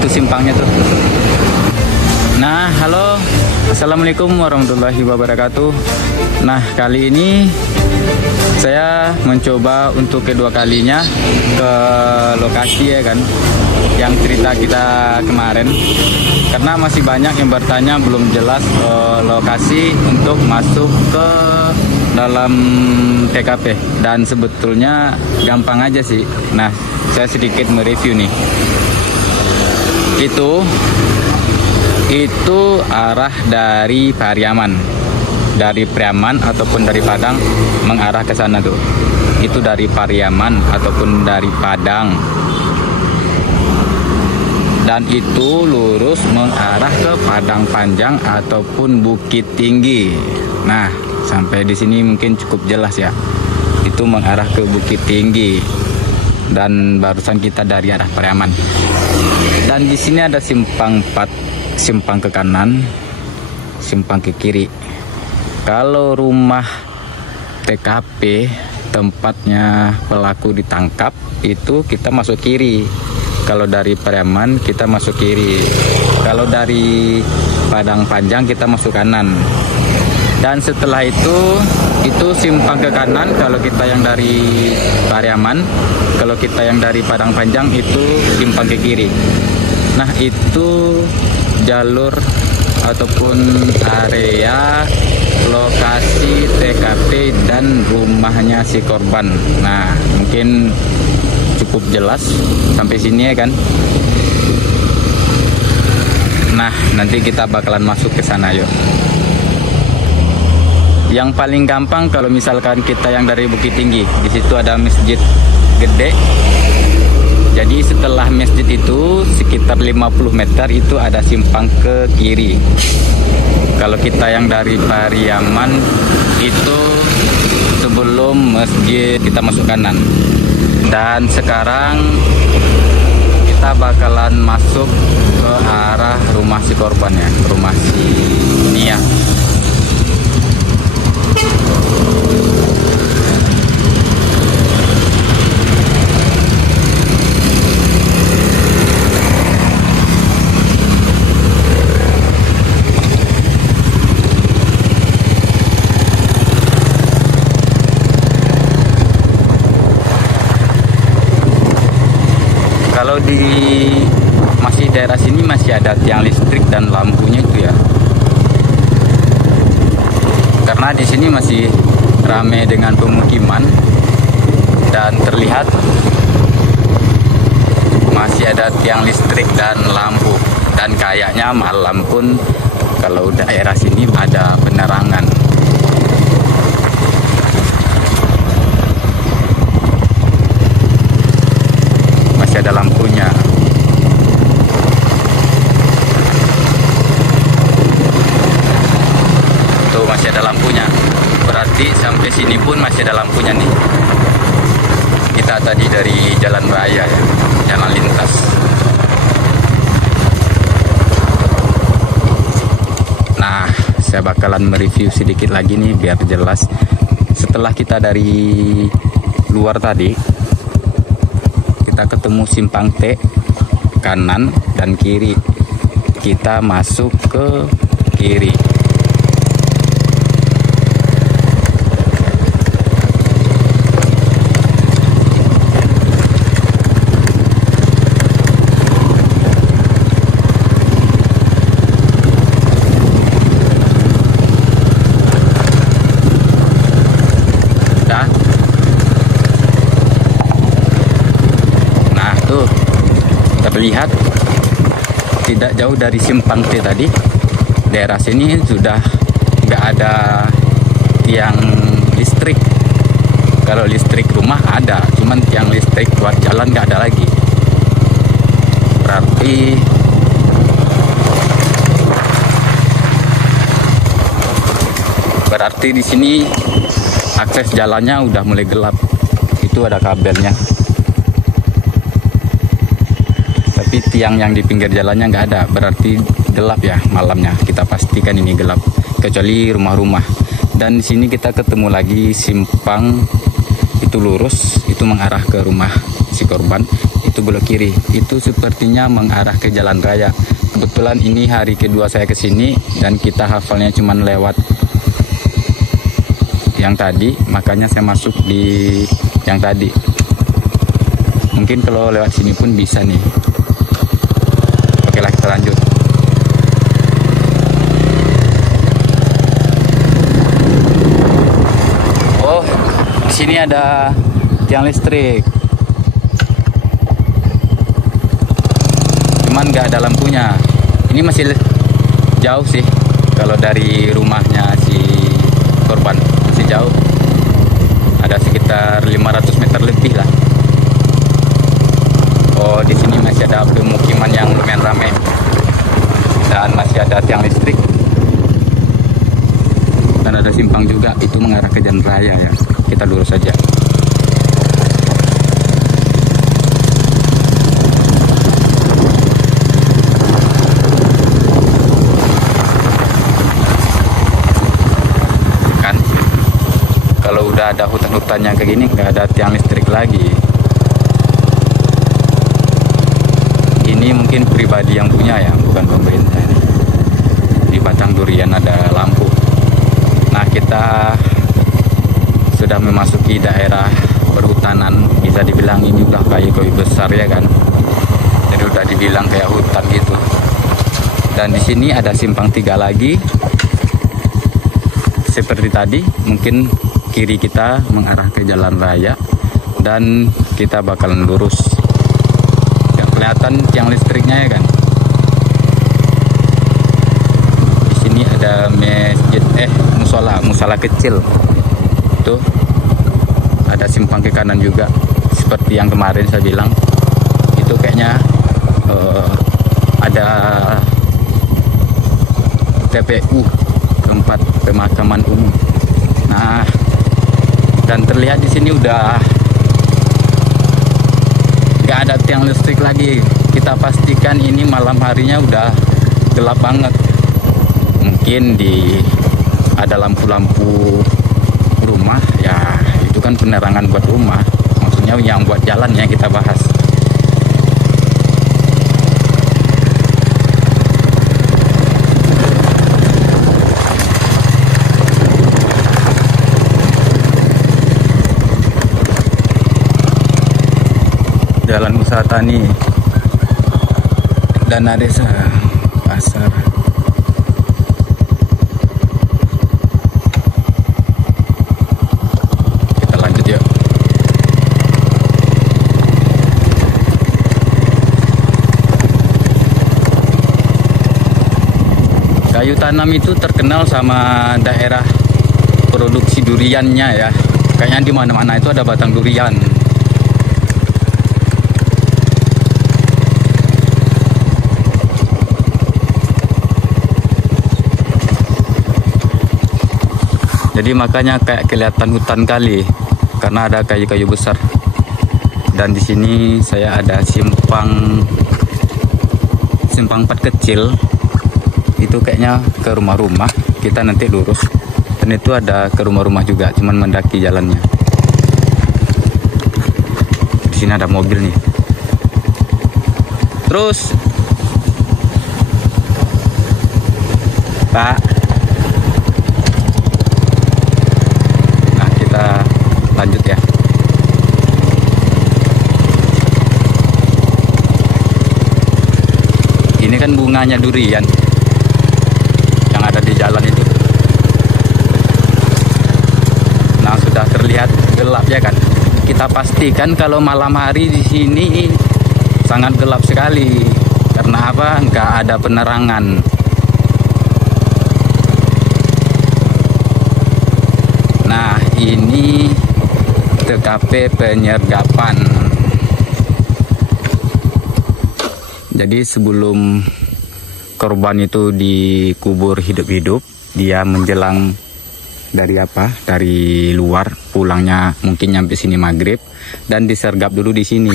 itu simpangnya tuh. Nah, halo, assalamualaikum warahmatullahi wabarakatuh. Nah, kali ini saya mencoba untuk kedua kalinya ke lokasi ya kan, yang cerita kita kemarin. Karena masih banyak yang bertanya belum jelas lokasi untuk masuk ke dalam TKP. Dan sebetulnya gampang aja sih. Nah, saya sedikit mereview nih. Itu arah dari Pariaman, dari Priaman ataupun dari Padang mengarah ke sana tuh. Itu dari Pariaman ataupun dari Padang. Dan itu lurus mengarah ke Padang Panjang ataupun Bukit Tinggi. Nah, sampai di sini mungkin cukup jelas ya. Itu mengarah ke Bukit Tinggi. Dan barusan kita dari arah Pariaman. Dan di sini ada simpang 4. Simpang ke kanan, simpang ke kiri. Kalau rumah TKP tempatnya pelaku ditangkap itu kita masuk kiri. Kalau dari Pariaman kita masuk kiri. Kalau dari Padang Panjang kita masuk kanan. Dan setelah itu simpang ke kanan kalau kita yang dari Pariaman. Kalau kita yang dari Padang Panjang itu simpang ke kiri. Nah, itu jalur ataupun area lokasi TKP dan rumahnya si korban. Nah, mungkin cukup jelas sampai sini ya kan. Nah, nanti kita bakalan masuk ke sana yuk. Yang paling gampang kalau misalkan kita yang dari Bukit Tinggi, di situ ada masjid gede. Jadi setelah masjid itu sekitar 50 meter itu ada simpang ke kiri. Kalau kita yang dari Pariaman itu sebelum masjid kita masuk kanan. Dan sekarang kita bakalan masuk ke arah rumah si korban ya, rumah si Nia. Kalau di masih daerah sini masih ada tiang listrik dan lampunya itu ya. Karena di sini masih ramai dengan pemukiman dan terlihat masih ada tiang listrik dan lampu. Dan kayaknya malam pun kalau daerah sini ada penerangan. Masih ada lampunya. Tuh masih ada lampunya. Berarti sampai sini pun masih ada lampunya nih. Kita tadi dari jalan raya ya, jalan lintas. Nah, saya bakalan mereview sedikit lagi nih biar jelas. Setelah kita dari luar tadi, kita ketemu simpang T kanan dan kiri. Kita masuk ke kiri. Terlihat tidak jauh dari simpang T tadi, daerah sini sudah nggak ada tiang listrik. Kalau listrik rumah ada, cuman tiang listrik buat jalan nggak ada lagi. Berarti di sini akses jalannya udah mulai gelap. Itu ada kabelnya. Tapi tiang yang di pinggir jalannya nggak ada, berarti gelap ya malamnya. Kita pastikan ini gelap, kecuali rumah-rumah. Dan di sini kita ketemu lagi simpang, itu lurus, itu mengarah ke rumah si korban. Itu itu belok kiri. Itu sepertinya mengarah ke jalan raya. Kebetulan ini hari kedua saya ke sini dan kita hafalnya cuman lewat yang tadi, makanya saya masuk di yang tadi. Mungkin kalau lewat sini pun bisa nih. Oke lah, kita lanjut. Oh, di sini ada tiang listrik. Cuman nggak ada lampunya. Ini masih jauh sih kalau dari rumahnya si korban, masih jauh. Ada sekitar 500 meter lebih lah. Oh, di sini masih ada pemukiman yang lumayan ramai dan masih ada tiang listrik dan ada simpang juga. Itu mengarah ke jalan raya ya. Kita lurus saja. Kalau udah ada hutan-hutan yang kayak gini, nggak ada tiang listrik lagi. Ini mungkin pribadi yang punya ya, bukan pemerintah. Di batang durian ada lampu. Nah, kita sudah memasuki daerah perhutanan. Bisa dibilang ini udah kayu-kayu besar ya kan. Jadi udah dibilang kayak hutan gitu. Dan di sini ada simpang 3 lagi. Seperti tadi, mungkin kiri kita mengarah ke jalan raya dan kita bakalan lurus. Ya, kelihatan tiang listriknya ya kan. Di sini ada masjid musola kecil. Tuh ada simpang ke kanan juga. Seperti yang kemarin saya bilang, itu kayaknya ada TPU, tempat pemakaman umum. Nah, dan terlihat di sini udah nggak ada tiang listrik lagi. Kita pastikan ini malam harinya udah gelap banget. Mungkin ada lampu-lampu rumah ya, itu kan penerangan buat rumah. Maksudnya yang buat jalan yang kita bahas. Jalan usaha tani, dana desa, pasar. Kita lanjut yuk. Kayu tanam itu terkenal sama daerah produksi duriannya ya. Kayaknya di mana-mana itu ada batang durian. Jadi makanya kayak kelihatan hutan kali karena ada kayu-kayu besar. Dan di sini saya ada simpang 4 kecil. Itu kayaknya ke rumah-rumah. Kita nanti lurus. Dan itu ada ke rumah-rumah juga, cuman mendaki jalannya. Di sini ada mobil nih. Terus, Pak. Lanjut ya. Ini kan bunganya durian yang ada di jalan itu. Nah, sudah terlihat gelap ya kan. Kita pastikan kalau malam hari di sini sangat gelap sekali. Karena apa? Nggak ada penerangan. Nah, ini TKP penyergapan. Jadi sebelum korban itu dikubur hidup-hidup, dia menjelang dari luar, pulangnya mungkin nyampe sini maghrib dan disergap dulu di sini.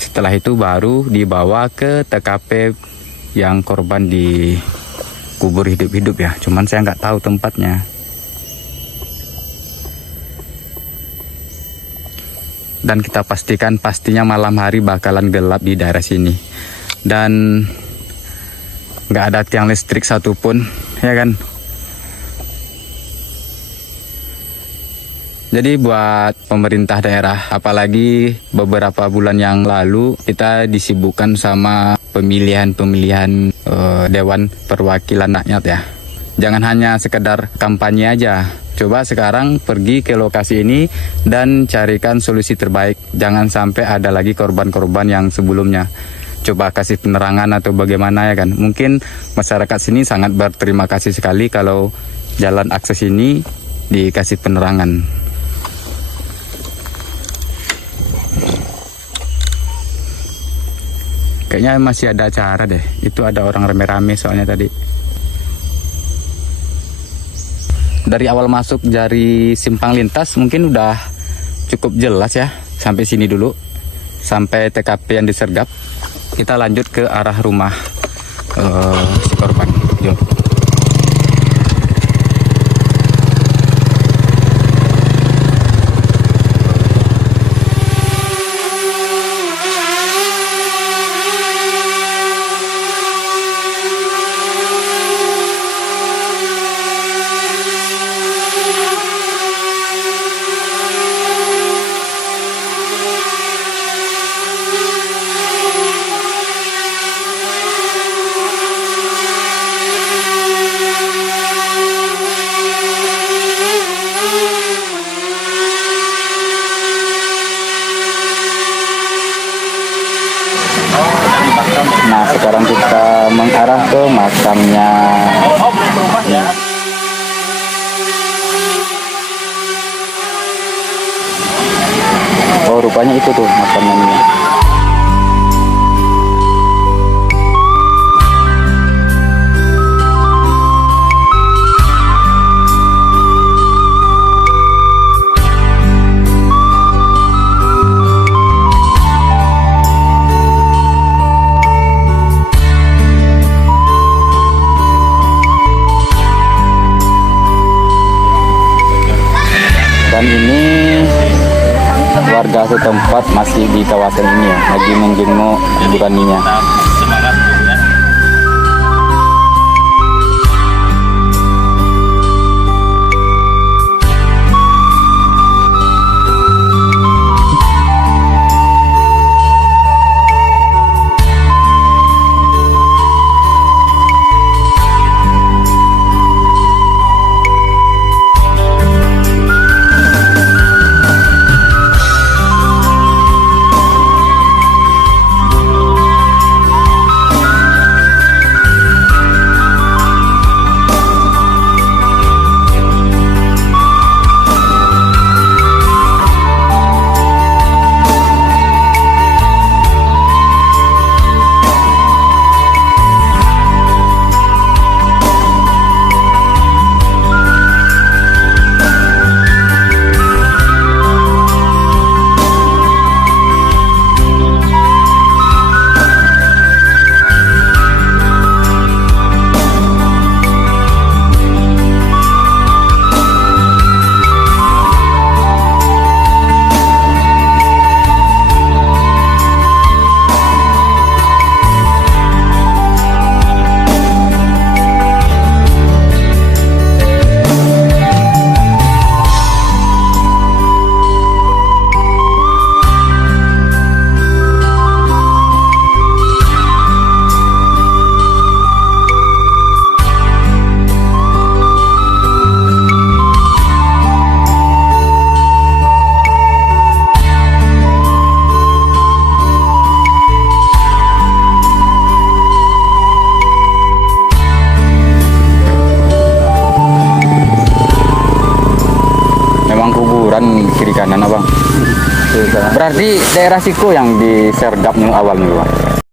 Setelah itu baru dibawa ke TKP yang korban dikubur hidup-hidup ya. Cuman saya nggak tahu tempatnya. dan kita pastikan pastinya malam hari bakalan gelap di daerah sini. Dan nggak ada tiang listrik satupun, ya kan. Jadi buat pemerintah daerah, apalagi beberapa bulan yang lalu kita disibukkan sama pemilihan Dewan Perwakilan Rakyat ya. Jangan hanya sekedar kampanye aja. Coba sekarang pergi ke lokasi ini dan carikan solusi terbaik. Jangan sampai ada lagi korban-korban yang sebelumnya. Coba kasih penerangan atau bagaimana ya kan. Mungkin masyarakat sini sangat berterima kasih sekali kalau jalan akses ini dikasih penerangan. Kayaknya masih ada acara deh. Itu ada orang rame-rame soalnya tadi. Dari awal masuk dari simpang lintas mungkin udah cukup jelas ya. Sampai sini dulu. Sampai TKP yang disergap. Kita lanjut ke arah rumah si korban. Yuk. Nah, sekarang kita mengarah ke makamnya. Oh, rupanya itu tuh makamnya. Dan ini warga setempat masih di kawasan ini ya, lagi menjenguk ibu kaninya. Semangat ya. Kiri kanan abang. Berarti daerah siku yang disergap awalnya bang.